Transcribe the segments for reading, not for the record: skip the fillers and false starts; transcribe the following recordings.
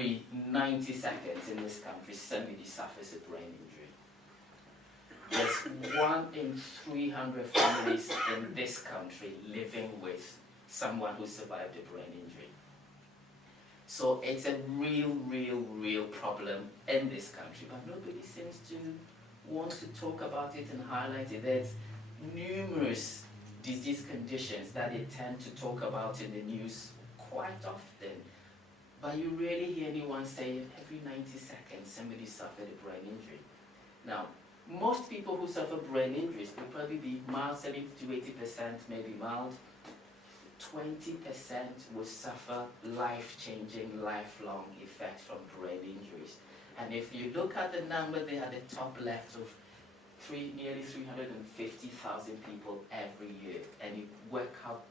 every 90 seconds in this country, somebody suffers a brain injury. There's 1 in 300 families in this country living with someone who survived a brain injury. So it's a real problem in this country, but nobody seems to want to talk about it and highlight it. There's numerous disease conditions that they tend to talk about in the news quite often, but you rarely hear anyone say every 90 seconds somebody suffered a brain injury. Now, most people who suffer brain injuries will probably be mild, 70 to 80% maybe mild. 20% will suffer life-changing, lifelong effects from brain injuries. And if you look at the number there at the top left of nearly 350,000 people every year, and you work out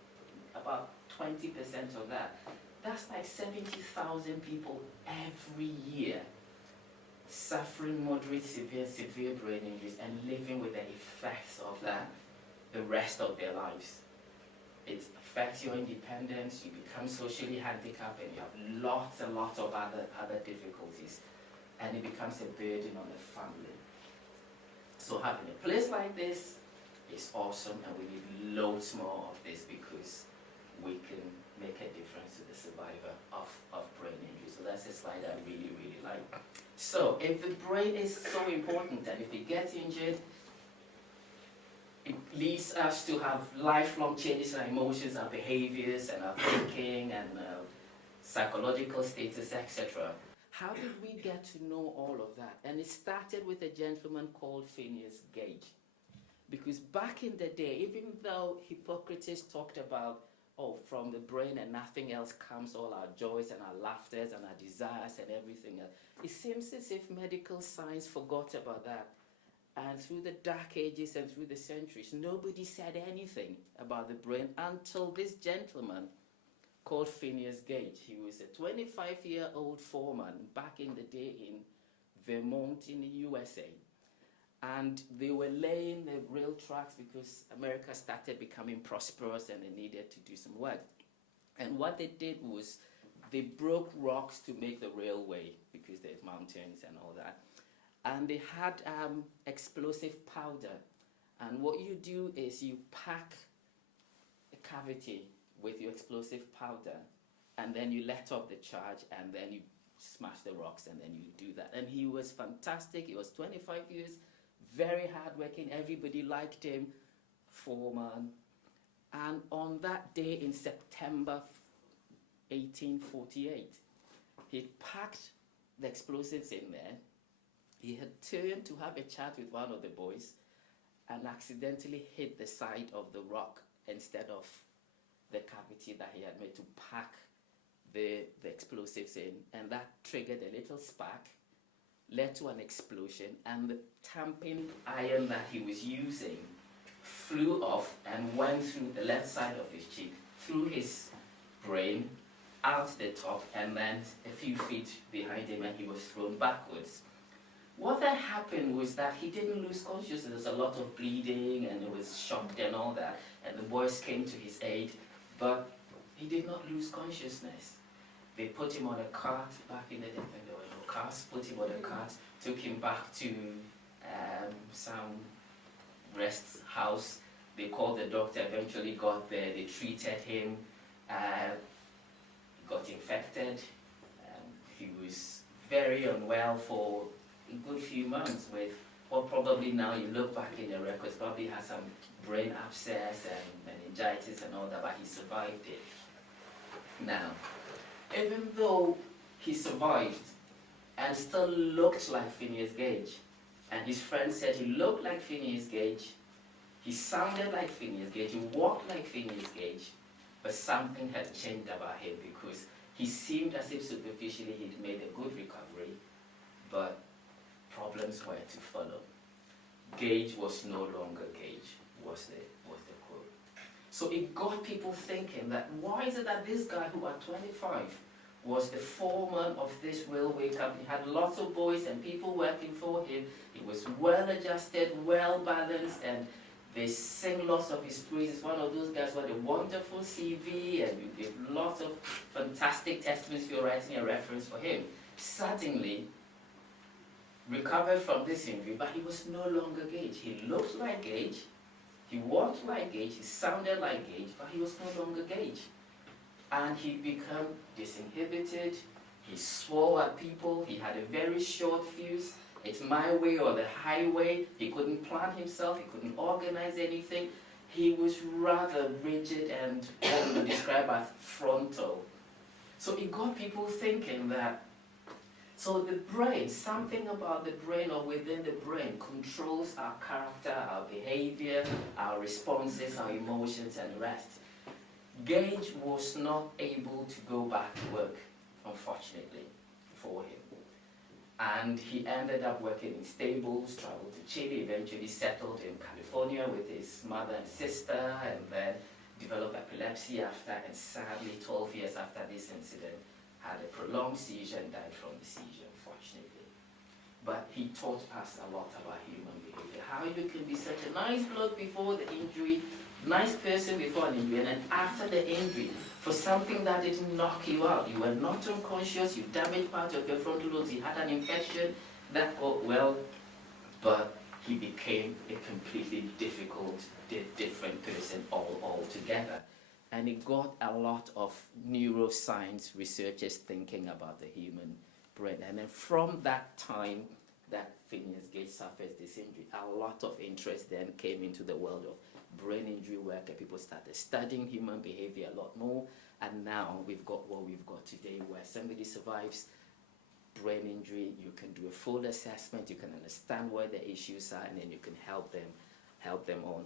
about 20% of that, that's like 70,000 people every year suffering moderate, severe brain injuries and living with the effects of that the rest of their lives. It affects your independence, you become socially handicapped, and you have lots and lots of other difficulties, and it becomes a burden on the family. So having a place like this is awesome, and we need loads more of this because we can make a difference to the survivor of brain injury. So that's a slide I really like. So if the brain is so important, and if it gets injured, it leads us to have lifelong changes in our emotions, our behaviors, and our thinking, and psychological status, etc. How did we get to know all of that? And it started with a gentleman called Phineas Gage. Because back in the day, even though Hippocrates talked about, from the brain and nothing else comes all our joys and our laughters and our desires and everything else, it seems as if medical science forgot about that. And through the dark ages and through the centuries, nobody said anything about the brain until this gentleman called Phineas Gage. He was a 25-year-old foreman back in the day in Vermont in the USA. And they were laying the rail tracks because America started becoming prosperous and they needed to do some work. And what they did was they broke rocks to make the railway because there's mountains and all that. And they had explosive powder. And what you do is you pack a cavity with your explosive powder, and then you let off the charge, and then you smash the rocks, and then you do that. And he was fantastic. He was 25 years, very hardworking. Everybody liked him, foreman. And on that day in September 1848, he packed the explosives in there. He had turned to have a chat with one of the boys and accidentally hit the side of the rock instead of the cavity that he had made to pack the explosives in, and that triggered a little spark, led to an explosion, and the tamping iron that he was using flew off and went through the left side of his cheek, through his brain, out the top, and then a few feet behind him, and he was thrown backwards. What then happened was that he didn't lose consciousness. There was a lot of bleeding, and he was shocked and all that, and the boys came to his aid, but he did not lose consciousness. They put him on a cart. Back in the day when there were no cars, put him on a cart, took him back to some rest house. They called the doctor, eventually got there, they treated him, got infected. He was very unwell for a good few months with what probably now you look back in the records, probably had some brain abscess and meningitis and all that, but he survived it. Now, even though he survived and still looked like Phineas Gage, and his friends said he looked like Phineas Gage, he sounded like Phineas Gage, he walked like Phineas Gage, but something had changed about him because he seemed as if superficially he'd made a good recovery, but problems were to follow. Gage was no longer Gage, was the quote. So it got people thinking that why is it that this guy who at 25 was the foreman of this railway company, had lots of boys and people working for him, he was well adjusted, well balanced, and they sing lots of his praises. One of those guys with a wonderful CV, and you give lots of fantastic testimonies if you're writing a reference for him. suddenly recovered from this injury, but he was no longer Gage. He looked like Gage, he walked like Gage, he sounded like Gage, but he was no longer Gage. And he became disinhibited, he swore at people, he had a very short fuse. It's my way or the highway. He couldn't plan himself, he couldn't organize anything. He was rather rigid and what we would describe as frontal. So it got people thinking that, so the brain, something about the brain or within the brain controls our character, our behavior, our responses, our emotions and the rest. Gage was not able to go back to work, unfortunately, for him. And he ended up working in stables, traveled to Chile, eventually settled in California with his mother and sister, and then developed epilepsy after, and sadly, 12 years after this incident, had a prolonged seizure and died from the seizure, unfortunately. But he taught us a lot about human behavior, how you can be such a nice bloke before the injury, nice person before an injury, and then after the injury, for something that didn't knock you out, you were not unconscious, you damaged part of your frontal lobes, you had an infection, that, oh, well, but he became a completely different person altogether. And it got a lot of neuroscience researchers thinking about the human brain. And then from that time that Phineas Gage suffered this injury, a lot of interest then came into the world of brain injury work, and people started studying human behavior a lot more. And now we've got what we've got today, where somebody survives brain injury, you can do a full assessment, you can understand where the issues are, and then you can help them on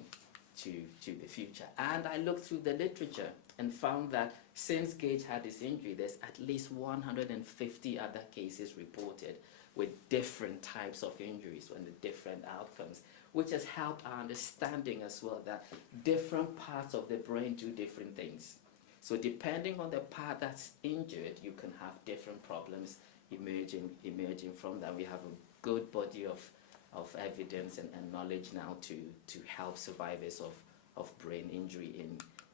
to the future. And I looked through the literature and found that since Gage had this injury, there's at least 150 other cases reported with different types of injuries and the different outcomes, which has helped our understanding as well that different parts of the brain do different things. So depending on the part that's injured, you can have different problems emerging from that. We have a good body of evidence and knowledge now to help survivors of brain injury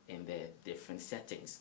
in their different settings.